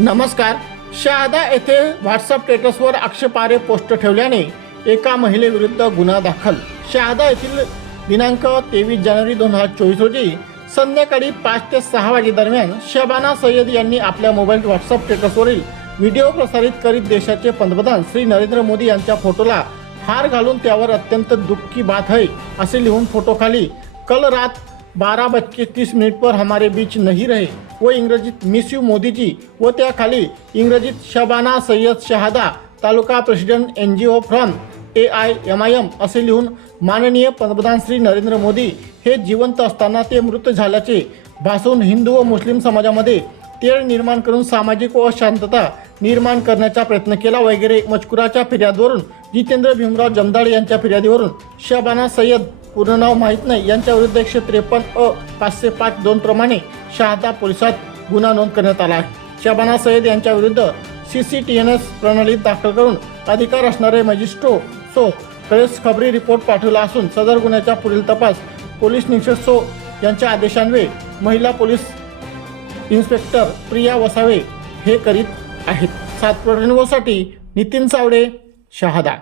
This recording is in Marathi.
नमस्कार. शहादा येथे व्हॉट्सअप स्टेटसवर आक्षेपारे पोस्ट ठेवल्याने एका महिलेविरुद्ध गुन्हा दाखल. शहादा येथील दिनांक तेवीस जानेवारी दोन हजार चोवीस रोजी संध्याकाळी पाच ते सहा वाजेदरम्यान शबाना सय्यद यांनी आपल्या मोबाईल व्हॉट्सअप स्टेटसवरील व्हिडिओ प्रसारित करीत देशाचे पंतप्रधान श्री नरेंद्र मोदी यांच्या फोटोला हार घालून त्यावर अत्यंत दुःखी बात है असे लिहून फोटोखाली कल रात बारा बजके तीस मिनिट पर हमारे बीच नहीं रहे. व इंग्रजीत मिस यू मोदीजी व त्याखाली इंग्रजीत Shabana Sayyad Shahada taluka president N G O from A I M I M असे लिहून माननीय पंतप्रधान श्री नरेंद्र मोदी हे जिवंत असताना ते मृत झाल्याचे भासून हिंदू व मुस्लिम समाजामध्ये तेळ निर्माण करून सामाजिक व शांतता निर्माण करण्याचा प्रयत्न केला वगैरे मजकुराच्या फिर्यादवरून जितेंद्र भीमराव जमदाळे यांच्या फिर्यादीवरून शबाना सय्यद पूर्ण नाव माहीत नाही. यांच्या विरुद्ध एकशे त्रेपन्न अ पाचशे पाच दोन प्रमाणे शहादा पोलिसात गुन्हा नोंद करण्यात आला आहे. शबाना सय्यद यांच्या विरुद्ध C C T N S प्रणालीत दाखल करून अधिकार असणारे मजिस्ट्रो सो कळेस खबरी रिपोर्ट पाठवला असून सदर गुन्ह्याचा पुढील तपास पोलीस निरीक्षक सो यांच्या आदेशान्वये महिला पोलीस इन्स्पेक्टर प्रिया वसावे हे करीत आहेत. सात साठी नितीन सावडे शहादा.